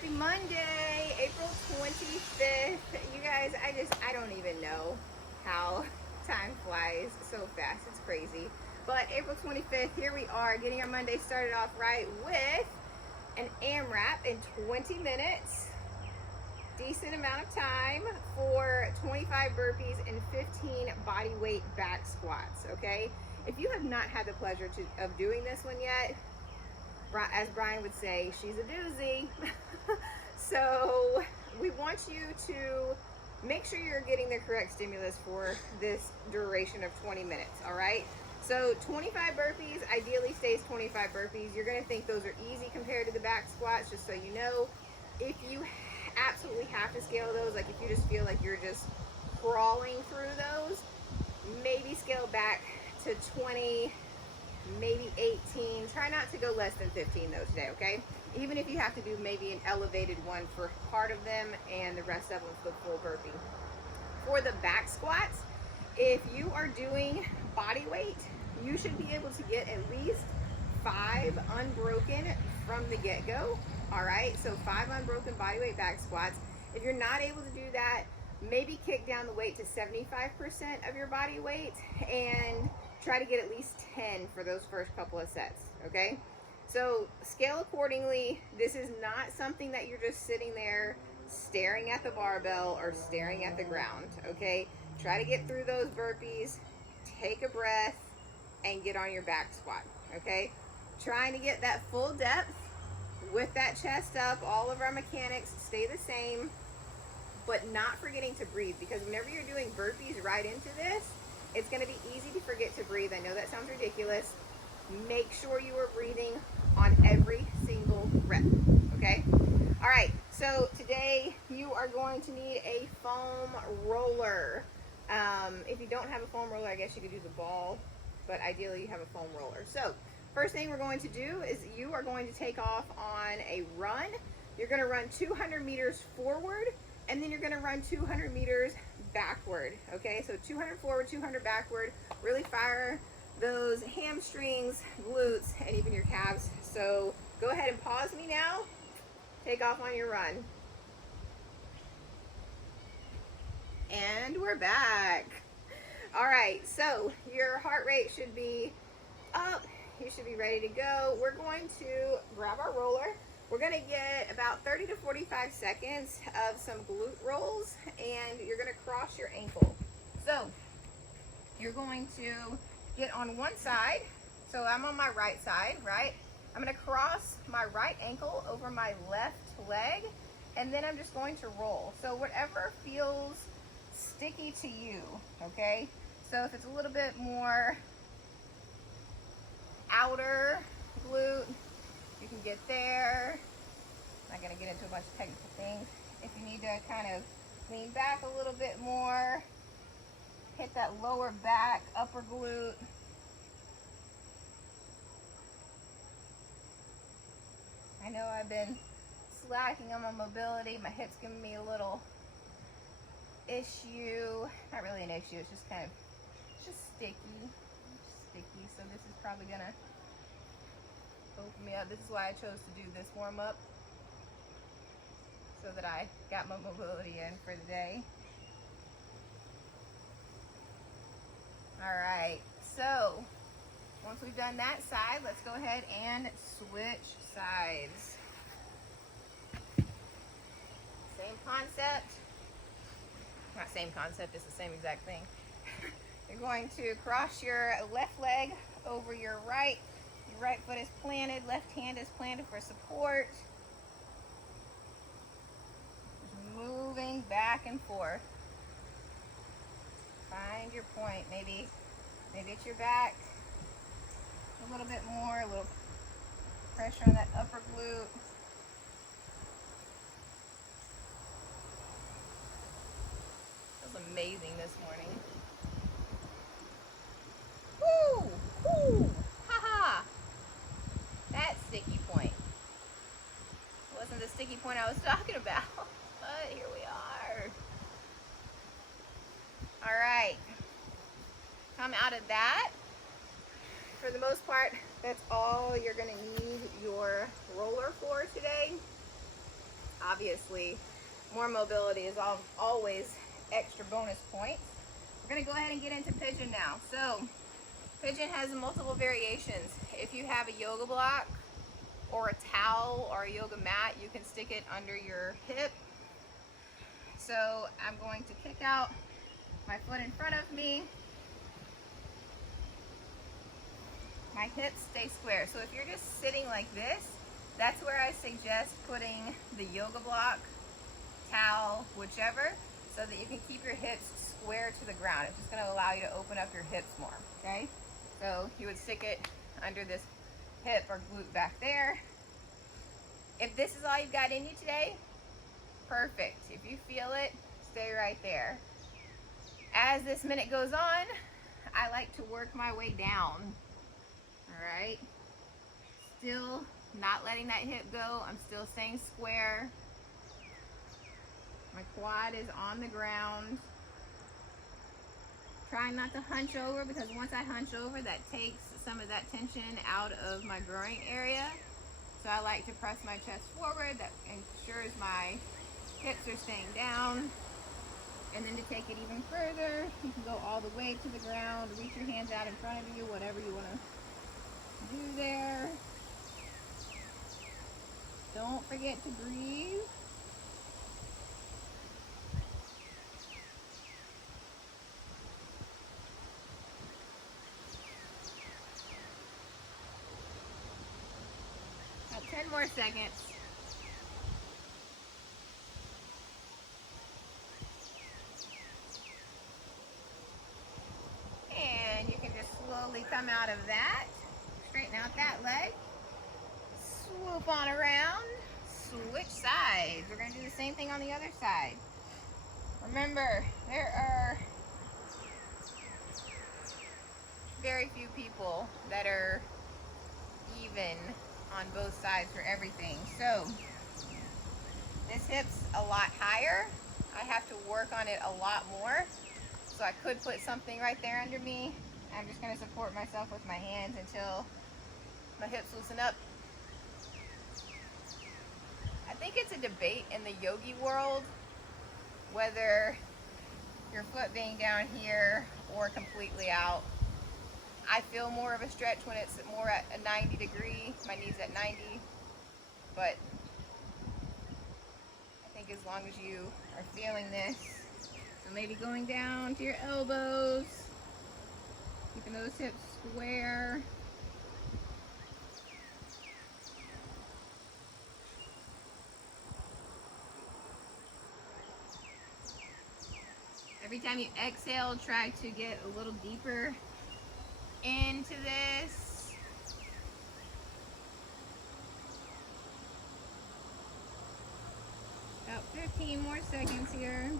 Happy Monday, April 25th. You guys, I don't even know how time flies so fast. It's crazy. But April 25th, here we are, getting our Monday started off right with an AMRAP in 20 minutes. Decent amount of time for 25 burpees and 15 body weight back squats, okay? If you have not had the pleasure of doing this one yet, as Brian would say, she's a doozy. So we want you to make sure you're getting the correct stimulus for this duration of 20 minutes, all right? So 25 burpees, ideally stays 25 burpees. You're gonna think those are easy compared to the back squats, just so you know. If you absolutely have to scale those, like if you just feel like you're just crawling through those, maybe scale back to 20, maybe 18. Try not to go less than 15 though today, okay? Even if you have to do maybe an elevated one for part of them and the rest of them for the full burpee. For the back squats, if you are doing body weight, you should be able to get at least 5 unbroken from the get-go. All right, so 5 unbroken body weight back squats. If you're not able to do that, maybe kick down the weight to 75% of your body weight and try to get at least 10 for those first couple of sets, okay? So scale accordingly. This is not something that you're just sitting there staring at the barbell or staring at the ground, okay? Try to get through those burpees, take a breath, and get on your back squat, okay? Trying to get that full depth with that chest up. All of our mechanics stay the same, but not forgetting to breathe, because whenever you're doing burpees right into this, it's going to be easy to forget to breathe. I know that sounds ridiculous. Make sure you are breathing on every single rep, okay? All right, so today you are going to need a foam roller. If you don't have a foam roller, I guess you could use a ball, but ideally you have a foam roller. So first thing we're going to do is you are going to take off on a run. You're going to run 200 meters forward, and then you're going to run 200 meters backward, okay? So 200 forward, 200 backward. Really fire those hamstrings, glutes, and even your calves. So go ahead and pause me now. Take off on your run. And we're back. All right, so your heart rate should be up. You should be ready to go. We're going to grab our roller. We're gonna get about 30 to 45 seconds of some glute rolls, and you're gonna cross your ankle. So you're going to get on one side. So I'm on my right side, right? I'm gonna cross my right ankle over my left leg, and then I'm just going to roll. So whatever feels sticky to you, okay? So if it's a little bit more outer glute, you can get there. I'm not gonna get into a bunch of technical things. If you need to kind of lean back a little bit more, hit that lower back, upper glute. I know I've been slacking on my mobility. My hip's giving me a little issue. Not really an issue, it's just kind of, it's just sticky. So this is probably gonna open me up. This is why I chose to do this warm up, so that I got my mobility in for the day. All right, so once we've done that side, let's go ahead and switch sides. Same concept. Not same concept, it's the same exact thing. You're going to cross your left leg over your right. Your right foot is planted, left hand is planted for support. Just moving back and forth. Find your point. Maybe it's your back. A little bit more, a little pressure on that upper glute. That was amazing this morning. Woo! Woo! Ha-ha! That sticky point wasn't the sticky point I was talking about, but here we are. All right. Come out of that. For the most part, that's all you're going to need your roller for today. obviously more mobility is always extra bonus points. We're gonna go ahead and get into Pigeon now. So Pigeon has multiple variations. If you have a yoga block or a towel or a yoga mat, you can stick it under your hip. So I'm going to kick out my foot in front of me. My hips stay square. So if you're just sitting like this, that's where I suggest putting the yoga block, towel, whichever, so that you can keep your hips square to the ground. It's just going to allow you to open up your hips more, okay? So you would stick it under this hip or glute back there. If this is all you've got in you today, perfect. If you feel it, stay right there. As this minute goes on, I like to work my way down. All right? Still not letting that hip go. I'm still staying square. My quad is on the ground. Trying not to hunch over, because once I hunch over, that takes some of that tension out of my groin area. So I like to press my chest forward. That ensures my hips are staying down. And then to take it even further, you can go all the way to the ground, reach your hands out in front of you, whatever you want to do there. Don't forget to breathe. About 10 more seconds. And you can just slowly come out of that. Straighten out that leg. Swoop on around. Switch sides. We're going to do the same thing on the other side. Remember, there are very few people that are even on both sides for everything. So this hip's a lot higher. I have to work on it a lot more. So I could put something right there under me. I'm just going to support myself with my hands until my hips loosen up. I think it's a debate in the yogi world whether your foot being down here or completely out. I feel more of a stretch when it's more at a 90 degree, my knee's at 90, but I think as long as you are feeling this, so maybe going down to your elbows, keeping those hips square. Every time you exhale, try to get a little deeper into this. About 15 more seconds here.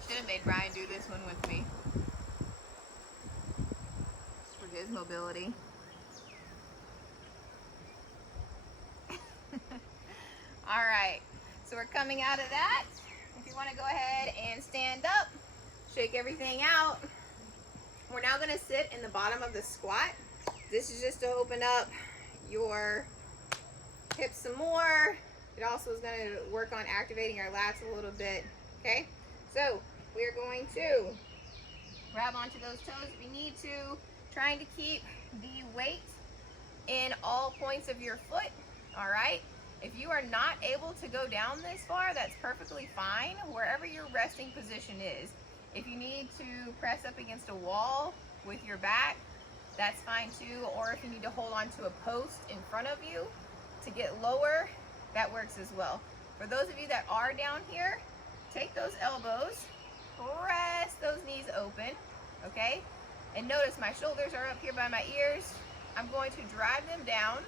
Should have made Brian do this one with me. Just for his mobility. All right, so we're coming out of that. If you want to go ahead and stand up, shake everything out. We're now going to sit in the bottom of the squat. This is just to open up your hips some more. It also is going to work on activating our lats a little bit. Okay, so we are going to grab onto those toes if you need to, trying to keep the weight in all points of your foot. All right. If you are not able to go down this far, that's perfectly fine, wherever your resting position is. If you need to press up against a wall with your back, that's fine too. Or if you need to hold on to a post in front of you to get lower, that works as well. For those of you that are down here, take those elbows, press those knees open, okay? And notice my shoulders are up here by my ears. I'm going to drive them down,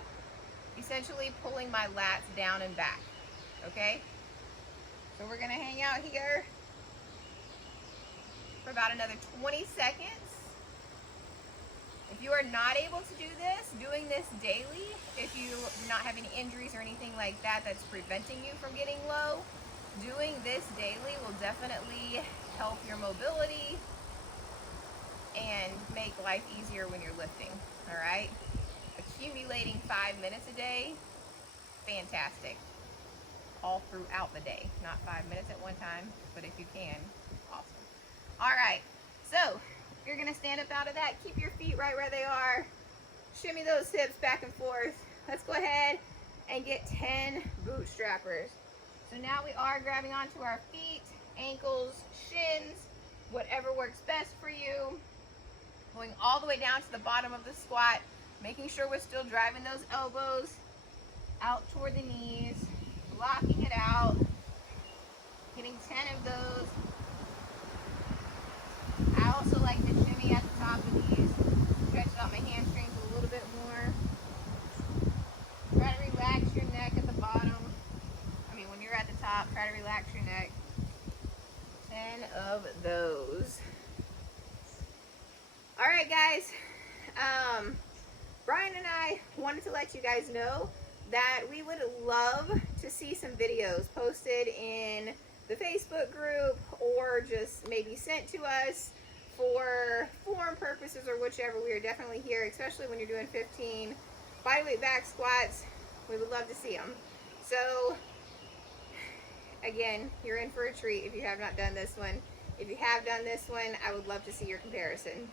essentially pulling my lats down and back, okay? So we're gonna hang out here for about another 20 seconds. If you are not able to do this, doing this daily, if you do not have any injuries or anything like that that's preventing you from getting low, doing this daily will definitely help your mobility and make life easier when you're lifting, all right? A accumulating 5 minutes a day, fantastic. All throughout the day, not 5 minutes at one time, but if you can, awesome. All right, so you're gonna stand up out of that, keep your feet right where they are, shimmy those hips back and forth. Let's go ahead and get 10 bootstrappers. So now we are grabbing onto our feet, ankles, shins, whatever works best for you. Going all the way down to the bottom of the squat, making sure we're still driving those elbows out toward the knees, blocking it out, getting 10 of those. I also like to shimmy at the top of these, stretch out my hamstrings a little bit more. Try to relax your neck at the bottom. I mean, when you're at the top, try to relax your neck. 10 of those. All right, guys. Brian and I wanted to let you guys know that we would love to see some videos posted in the Facebook group or just maybe sent to us for form purposes or whichever. We are definitely here, especially when you're doing 15 bodyweight back squats. We would love to see them. So again, you're in for a treat if you have not done this one. If you have done this one, I would love to see your comparison.